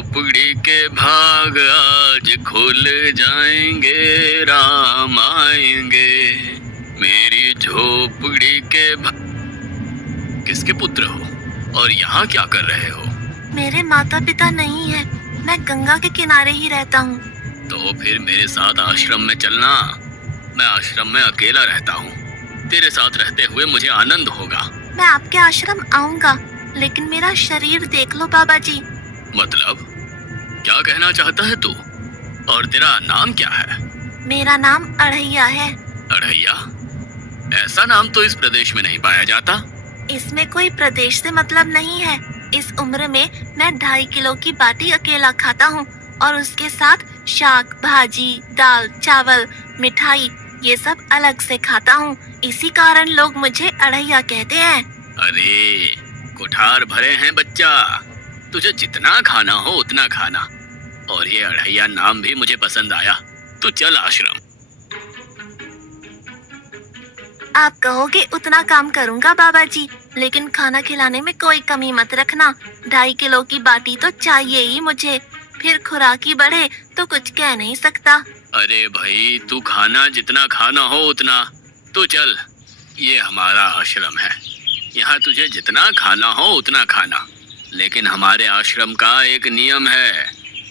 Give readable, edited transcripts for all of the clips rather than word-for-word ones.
झोपड़ी के भाग आज खुल जाएंगे, राम आएंगे। मेरी झोपड़ी के किसके पुत्र हो और यहाँ क्या कर रहे हो? मेरे माता पिता नहीं है, मैं गंगा के किनारे ही रहता हूँ। तो फिर मेरे साथ आश्रम में चलना। मैं आश्रम में अकेला रहता हूँ, तेरे साथ रहते हुए मुझे आनंद होगा। मैं आपके आश्रम आऊंगा, लेकिन मेरा शरीर देख लो बाबा जी। मतलब क्या कहना चाहता है तू? और तेरा नाम क्या है? मेरा नाम अढ़ैया है। अढ़ैया? ऐसा नाम तो इस प्रदेश में नहीं पाया जाता। इसमें कोई प्रदेश से मतलब नहीं है। इस उम्र में मैं 2.5 किलो की बाटी अकेला खाता हूँ और उसके साथ शाक, भाजी, दाल, चावल, मिठाई ये सब अलग से खाता हूँ। इसी कारण लोग मुझे अढ़ैया कहते हैं। अरे कुठार भरे हैं बच्चा, तुझे जितना खाना हो उतना खाना। और ये अढ़ैया नाम भी मुझे पसंद आया। तू चल आश्रम। आप कहोगे उतना काम करूँगा बाबा जी, लेकिन खाना खिलाने में कोई कमी मत रखना। 2.5 किलो की बाटी तो चाहिए ही मुझे, फिर खुराकी बढ़े तो कुछ कह नहीं सकता। अरे भाई तू खाना जितना खाना हो उतना। तू चल, ये हमारा आश्रम है, यहाँ तुझे जितना खाना हो उतना खाना। लेकिन हमारे आश्रम का एक नियम है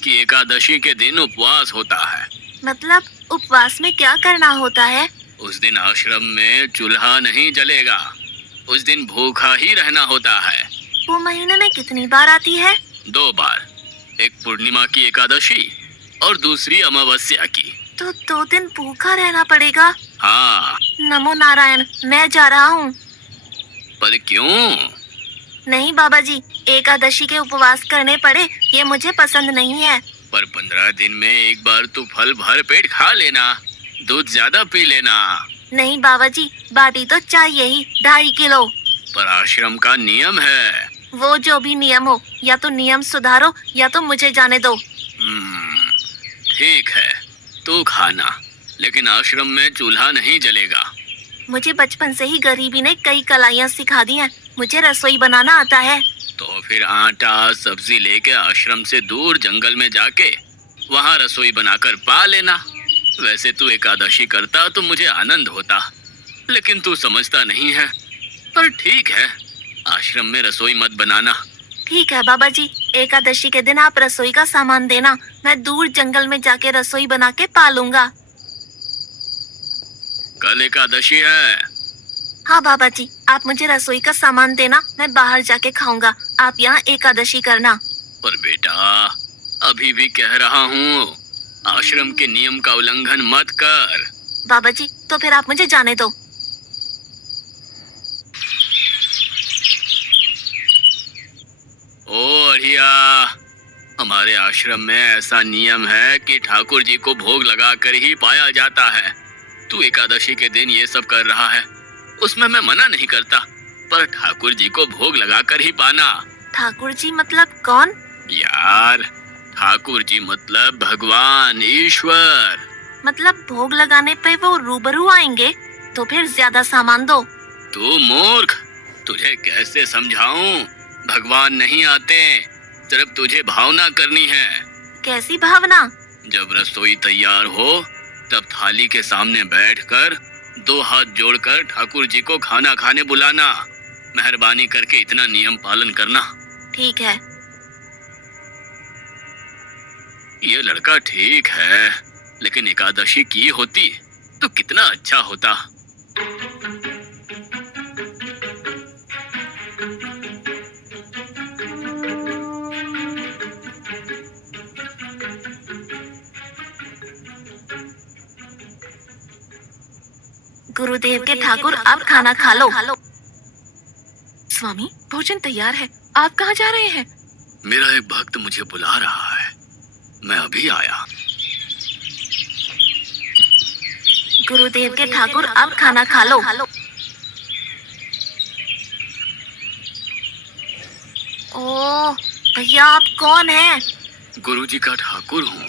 कि एकादशी के दिन उपवास होता है। मतलब उपवास में क्या करना होता है? उस दिन आश्रम में चूल्हा नहीं जलेगा, उस दिन भूखा ही रहना होता है। वो महीने में कितनी बार आती है? 2 बार, एक पूर्णिमा की एकादशी और दूसरी अमावस्या की। तो 2 दिन भूखा रहना पड़ेगा। हाँ। नमो नारायण, मैं जा रहा हूँ। पर क्यों? नहीं बाबा जी, एकादशी के उपवास करने पड़े ये मुझे पसंद नहीं है। पर 15 दिन में एक बार तू फल भर पेट खा लेना, दूध ज्यादा पी लेना। नहीं बाबा जी, बाटी तो चाहिए ही 2.5 किलो। पर आश्रम का नियम है। वो जो भी नियम हो, या तो नियम सुधारो या तो मुझे जाने दो। ठीक है, तू खाना, लेकिन आश्रम में चूल्हा नहीं जलेगा। मुझे बचपन से ही गरीबी ने कई कलाइयाँ सिखा दी हैं। मुझे रसोई बनाना आता है। तो फिर आटा सब्जी लेके आश्रम से दूर जंगल में जाके वहाँ रसोई बनाकर पा लेना। वैसे तू एकादशी करता तो मुझे आनंद होता, लेकिन तू समझता नहीं है। पर ठीक है, आश्रम में रसोई मत बनाना। ठीक है बाबा जी, एकादशी के दिन आप रसोई का सामान देना, मैं दूर जंगल में जाके रसोई बना के पालूंगा। कल एकादशी है। हाँ बाबा जी, आप मुझे रसोई का सामान देना, मैं बाहर जाके खाऊंगा। आप यहाँ एकादशी करना। पर बेटा, अभी भी कह रहा हूँ, आश्रम के नियम का उल्लंघन मत कर। बाबा जी, तो फिर आप मुझे जाने दो। ओ अढ़िया, हमारे आश्रम में ऐसा नियम है कि ठाकुर जी को भोग लगाकर ही पाया जाता है। तू एकादशी के दिन ये सब कर रहा है, उसमें मैं मना नहीं करता, पर ठाकुर जी को भोग लगाकर ही पाना। ठाकुर जी मतलब कौन? यार, ठाकुर जी मतलब भगवान ईश्वर। मतलब भोग लगाने पे वो रूबरू आएंगे? तो फिर ज्यादा सामान दो। तू मूर्ख, तुझे कैसे समझाऊं? भगवान नहीं आते, सिर्फ तुझे भावना करनी है। कैसी भावना? जब रसोई तैयार हो तब थाली के सामने बैठकर 2 हाथ जोड़कर ठाकुर जी को खाना खाने बुलाना। मेहरबानी करके इतना नियम पालन करना। ठीक है। ये लड़का ठीक है, लेकिन एकादशी की होती तो कितना अच्छा होता। गुरुदेव के ठाकुर, आप खाना खा लो। स्वामी, भोजन तैयार है, आप कहाँ जा रहे हैं? मेरा एक भक्त मुझे बुला रहा है, मैं अभी आया। गुरुदेव के ठाकुर, आप खाना खा लो। ओह भैया, आप कौन हैं? गुरुजी का ठाकुर हूँ।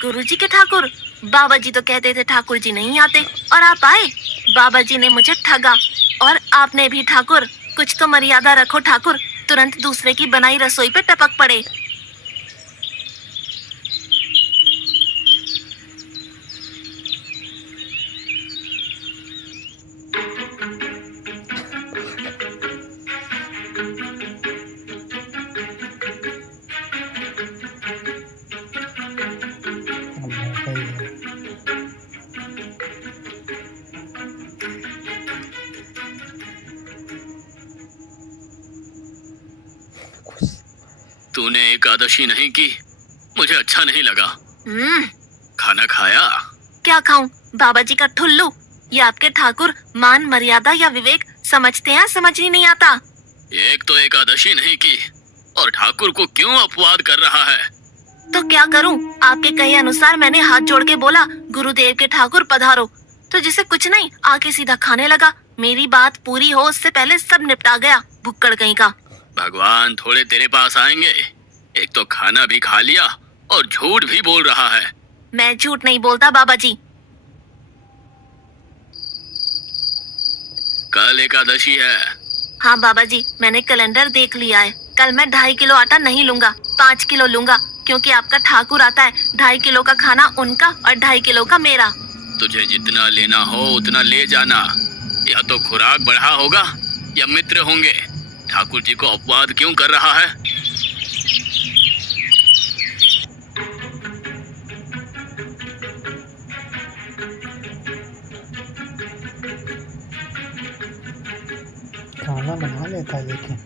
गुरुजी के ठाकुर? बाबा जी तो कहते थे ठाकुर जी नहीं आते, और आप आए। बाबा जी ने मुझे ठगा, और आपने भी ठाकुर। कुछ तो मर्यादा रखो ठाकुर, तुरंत दूसरे की बनाई रसोई पे टपक पड़े। तूने एकादशी नहीं की, मुझे अच्छा नहीं लगा। हम्म, खाना खाया? क्या खाऊं? बाबा जी का ठुल्लू। ये आपके ठाकुर मान मर्यादा या विवेक समझते हैं, समझ ही नहीं आता। एक तो एकादशी नहीं की और ठाकुर को क्यों अपवाद कर रहा है? तो क्या करूं? आपके कहे अनुसार मैंने हाथ जोड़ के बोला, गुरुदेव के ठाकुर पधारो, तो जिसे कुछ नहीं आके सीधा खाने लगा। मेरी बात पूरी हो उससे पहले सब निपटा गया, भुक्कड़ कहीं का। भगवान थोड़े तेरे पास आएंगे। एक तो खाना भी खा लिया और झूठ भी बोल रहा है। मैं झूठ नहीं बोलता बाबा जी। कल एकादशी है। हाँ बाबा जी, मैंने कैलेंडर देख लिया है। कल मैं 2.5 किलो आटा नहीं लूंगा, 5 किलो लूंगा, क्योंकि आपका ठाकुर आता है। 2.5 किलो का खाना उनका और 2.5 किलो का मेरा। तुझे जितना लेना हो उतना ले जाना। या तो खुराक बढ़ा होगा या मित्र होंगे। ठाकुर जी को अपवाद क्यों कर रहा है? खाना बना लेता है लेकिन।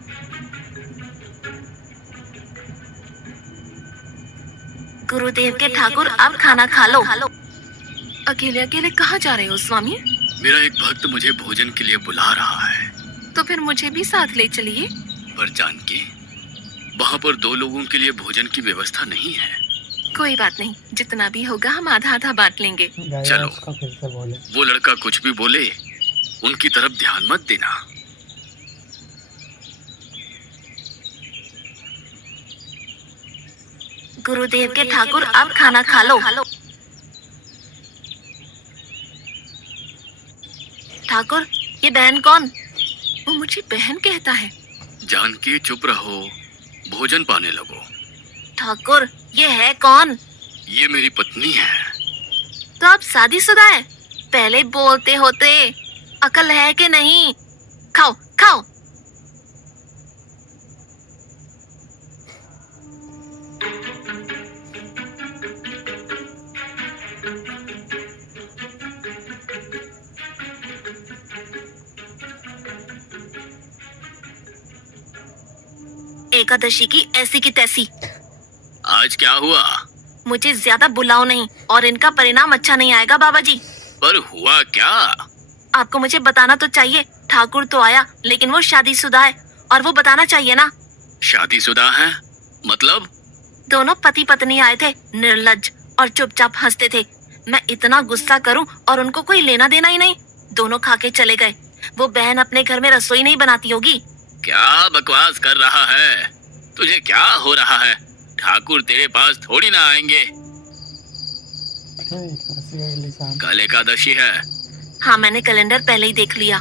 गुरुदेव के ठाकुर अब खाना खा लो। अकेले अकेले कहाँ जा रहे हो स्वामी? मेरा एक भक्त मुझे भोजन के लिए बुला रहा है। तो फिर मुझे भी साथ ले चलिए। पर जानकी, वहाँ पर 2 लोगों के लिए भोजन की व्यवस्था नहीं है। कोई बात नहीं, जितना भी होगा हम आधा आधा बांट लेंगे। चलो। उसका फिर से बोले। वो लड़का कुछ भी बोले, उनकी तरफ ध्यान मत देना। गुरुदेव के ठाकुर अब खाना खा लो। ठाकुर, ये बहन कौन? वो मुझे बहन कहता है। जानकी चुप रहो, भोजन पाने लगो। ठाकुर, ये है कौन? ये मेरी पत्नी है। तो आप शादीशुदा है? पहले बोलते होते, अकल है कि नहीं? खाओ खाओ। एकादशी की ऐसी की तैसी। आज क्या हुआ? मुझे ज्यादा बुलाओ नहीं, और इनका परिणाम अच्छा नहीं आएगा बाबा जी। पर हुआ क्या? आपको मुझे बताना तो चाहिए। ठाकुर तो आया, लेकिन वो शादीशुदा है, और वो बताना चाहिए ना। शादीशुदा है? मतलब? दोनों पति पत्नी आए थे, निर्लज्ज, और चुपचाप हंसते थे। मैं इतना गुस्सा करूं और उनको कोई लेना देना ही नहीं। दोनों खा के चले गए। वो बहन अपने घर में रसोई नहीं बनाती होगी। क्या बकवास कर रहा है? तुझे क्या हो रहा है? ठाकुर तेरे पास थोड़ी ना आएंगे। कल एकादशी है। हाँ, मैंने कैलेंडर पहले ही देख लिया।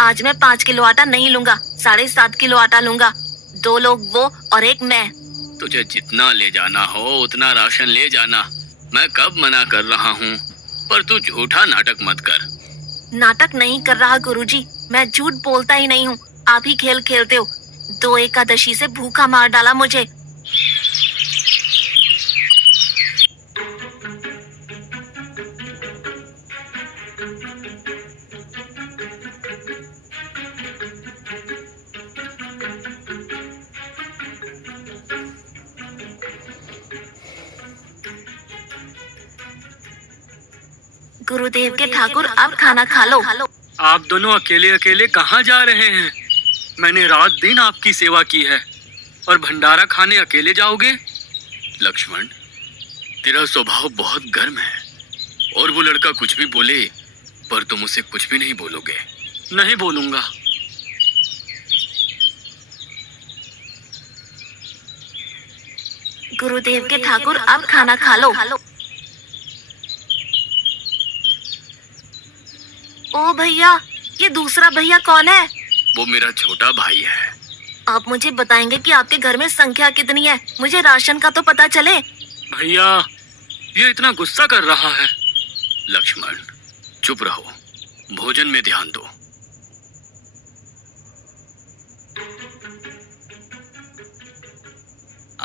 आज मैं 5 किलो आटा नहीं लूंगा, 7.5 किलो आटा लूंगा। 2 लोग वो और एक मैं। तुझे जितना ले जाना हो उतना राशन ले जाना। मैं कब मना कर रहा हूँ, पर तू झूठा नाटक मत कर। नाटक नहीं कर रहा गुरुजी, मैं झूठ बोलता ही नहीं हूँ। आप ही खेल खेलते हो। 2 एकादशी से भूखा मार डाला मुझे। गुरुदेव के ठाकुर अब खाना खा लो। आप दोनों अकेले अकेले कहाँ जा रहे हैं? मैंने रात दिन आपकी सेवा की है और भंडारा खाने अकेले जाओगे? लक्ष्मण, तेरा स्वभाव बहुत गर्म है, और वो लड़का कुछ भी बोले पर तुम उसे कुछ भी नहीं बोलोगे। नहीं बोलूंगा। गुरुदेव के ठाकुर अब खाना खा लो। ओ भैया, ये दूसरा भैया कौन है? वो मेरा छोटा भाई है। आप मुझे बताएंगे कि आपके घर में संख्या कितनी है? मुझे राशन का तो पता चले। भैया, ये इतना गुस्सा कर रहा है। लक्ष्मण, चुप रहो, भोजन में ध्यान दो।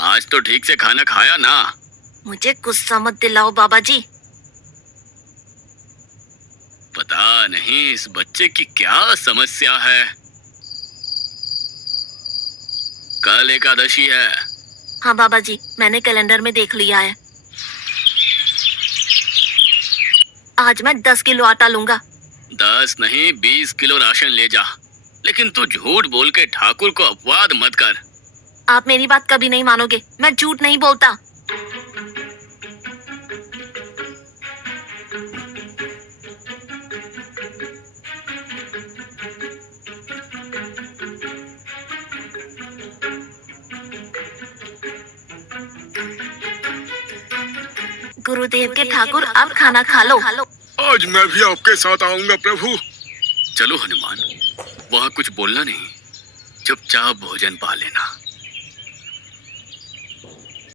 आज तो ठीक से खाना खाया ना? मुझे गुस्सा मत दिलाओ बाबा जी। पता नहीं इस बच्चे की क्या समस्या है। कल एकादशी है। हाँ बाबा जी, मैंने कैलेंडर में देख लिया है। आज मैं 10 किलो आटा लूंगा। 10 नहीं 20 किलो राशन ले जा, लेकिन तू झूठ बोल के ठाकुर को अपवाद मत कर। आप मेरी बात कभी नहीं मानोगे, मैं झूठ नहीं बोलता। गुरुदेव के ठाकुर, आप खाना खा लो। आज मैं भी आपके साथ आऊंगा प्रभु। चलो हनुमान, वहाँ कुछ बोलना नहीं, चुपचाप भोजन पा लेना।